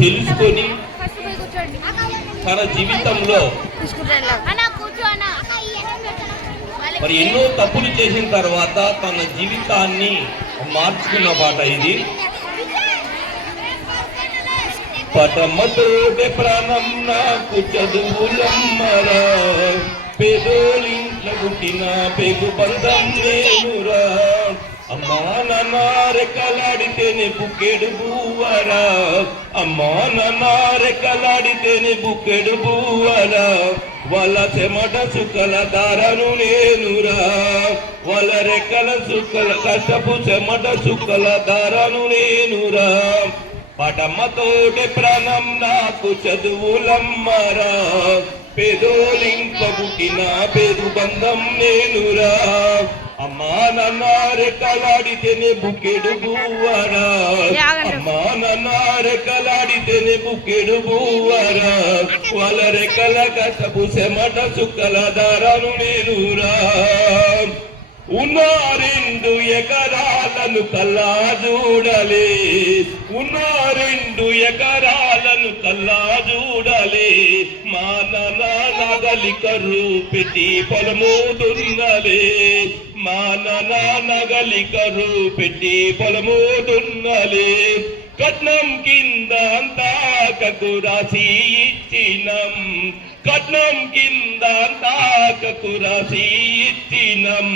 తెలుసుకొని తన జీవితంలో మరి ఎన్నో తప్పులు చేసిన తర్వాత తన జీవితాన్ని మార్చుకున్న పాట ఇది. పటమ్మతోటే ప్రాణం నాకు చదువులమ్మరా, పేదోళ్ళింట్లో పుట్టిన పేగు బంధం నేనురా, అమ్మా నాన్న రెక్కలాడితేనే బుక్కెడు బువ్వరా, అమ్మా నాన్న రెక్కలాడితేనే బుక్కెడు బువ్వరా, వాళ్ళ చెమట చుక్కల దారను నేనురా, వాళ్ళ రెక్కల చుక్కల కష్టపు చెమట చుక్కల దారను నేనురా, పటమ్మతోటి ప్రాణం నాకు చదువులమ్మరా, పేదోలింట్లో పుట్టిన పేరు బంధం నేనురా, అమ్మా నాన్న రెక్కలాడితేనే బుక్కెడు బువ్వరా, అమ్మా నాన్న రెక్కలాడితేనే బుక్కెడు బువ్వరా, వాళ్ళ రెక్కల కష్టపు చెమట చుక్కల దారాను నేనురా, ఉన్న 2 ఎకరాలను కల్లా చూడలే, ఉన్న 2 ఎకరాలను కల్లా చూడలే, మా నాన్న నగలి కర్రు పెట్టి పొలము దున్నలే, మా నాన్న నగలి కర్రు పెట్టి పొలము దున్నలే, కట్నం కింద అంతా కకు రాసి ఇచ్చినం, కట్నం కింద అంతా కకు రాసి ఇచ్చినం,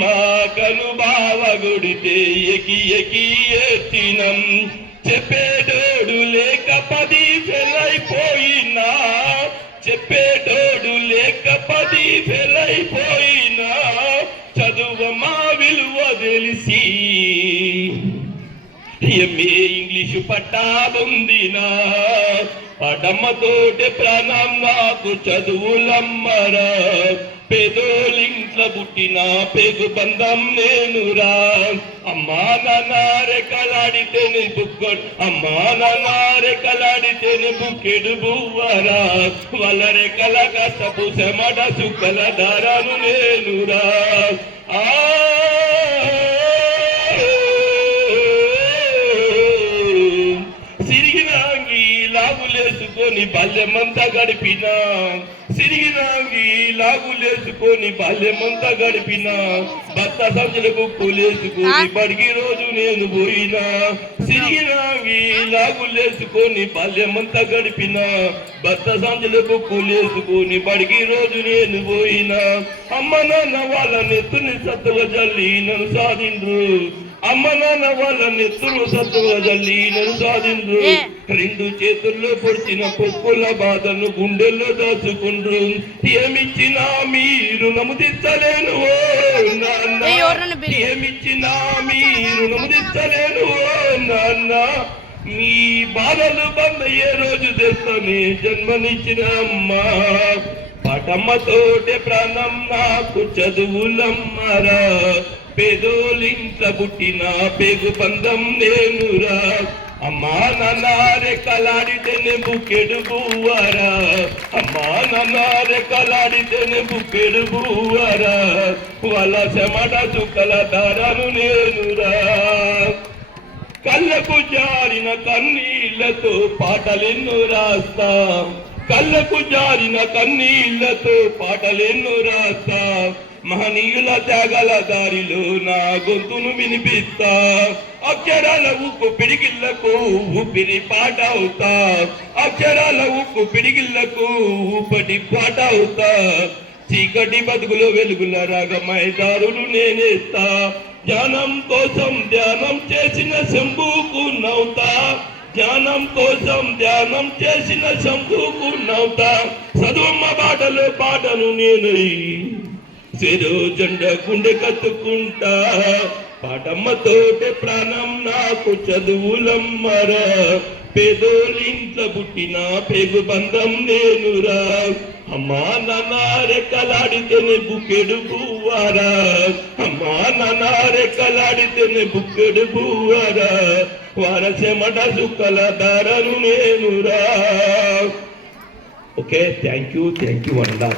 మా కను బావ గుడితే ఎకి ఎకి ఎత్తినం, చెప్పేటోడు లేక 10 ఫెలైపోయినా, చెప్పేటోడు లేక 10 ఫెలైపోయినా, చదువు మా విలువ తెలిసి ఎంఏ ఇంగ్లీషు పట్టాలుందినా, పటమ్మతోటి ప్రాణం నాకు చదువులమ్మరా, పేదోలింట్లో పుట్టిన పేగు బంధం నేనురా, అమ్మా నాన్న రెక్కలాడితేనే బుక్కెడు, అమ్మా నాన్న రెక్కలాడితేనే బుక్కెడు బువ్వరా, వాళ్ళ రెక్కల కష్టపు చెమట చుక్కల దారాను నేనురా, లాగులేసుకొని బాల్యమంతా గడిపిన, సిరిగిరాంగి లాగులేసుకొని బాల్యమంతా గడిపిన, భర్త సంచులకు పూలేసుకొని బడికి రోజు నేను పోయినా, సిరిగిరాంగి లాగులేసుకొని బాల్యమంతా గడిపిన, భర్త సంచులకు పూలేసుకొని బడికి రోజు నేను పోయినా, అమ్మ నాన్న వాళ్ళ నెత్తుని సత్తుగా జల్లి నన్ను సాధిండ్రు, అమ్మ నాన్న వాళ్ళ నెత్తులు సత్తుగా జల్లి నన్ను సాధిండ్రు, 2 చేతుల్లో పొడిచిన పొక్కుల బాధను గుండెల్లో దాచుకుండ్రు, ఏమిచ్చినా మీరు నముదించలేను నాన్న, ఏమిచ్చినా మీరు నముదించలేను నాన్న, మీ బాధలు బందయ్యే రోజు తెస్తని జన్మనిచ్చిన అమ్మా, పటమ్మతోటే ప్రాణం నాకు చదువులమ్మరా, పేదోలింట్లో పుట్టిన పేగు బంధం నేనురా, అమ్మా నాన్న రెక్కలాడితేనే బుక్కెడు బువ్వరా, అమ్మా నాన్న రెక్కలాడితేనే బుక్కెడు బువ్వరా, వాళ్ళ చెమట చుక్కల దారాను నేనురా, కళ్ళకు జారిన కన్నీళ్లతో పాటలెన్నో రాస్తా, కళ్ళకు జారిన కన్నీళ్లతో పాటలెన్నో రాస్తా, మహనీయుల త్యాగాల దారిలో నా గొంతును వినిపిస్తా, అక్షరాల ఉక్కు పిడికిళ్లకు ఊపిరి పాట అవుతా, అక్షరాల ఉక్కు పిడికిళ్లకు ఊపటి పాట అవుతా, చీకటి బతుకులో వెలుగుల రాగమైదారులు నేనేస్తా, జ్ఞానం కోసం ధ్యానం చేసిన శంభుకు నవ్వుతా, జ్ఞానం కోసం ధ్యానం చేసిన శంభుకు నవ్వుతా, చదువమ్మ బాటలో పాటను నేను చెరో జెండ గుండె కత్తుకుంటా, పాటమ్మతోటే ప్రాణం నాకు చదువులమ్మరా, పేదోలింట్లో పుట్టిన పేగు బంధం నేనురా, అమ్మా నాన్న రెక్కలాడితేనే బుక్కెడు బువ్వరా, అమ్మా నాన్న రెక్కలాడితేనే బుక్కెడు బువ్వరా, వార చెమట చుక్కల దారను నేనురా. ఓకే, థ్యాంక్ యూ అన్నా.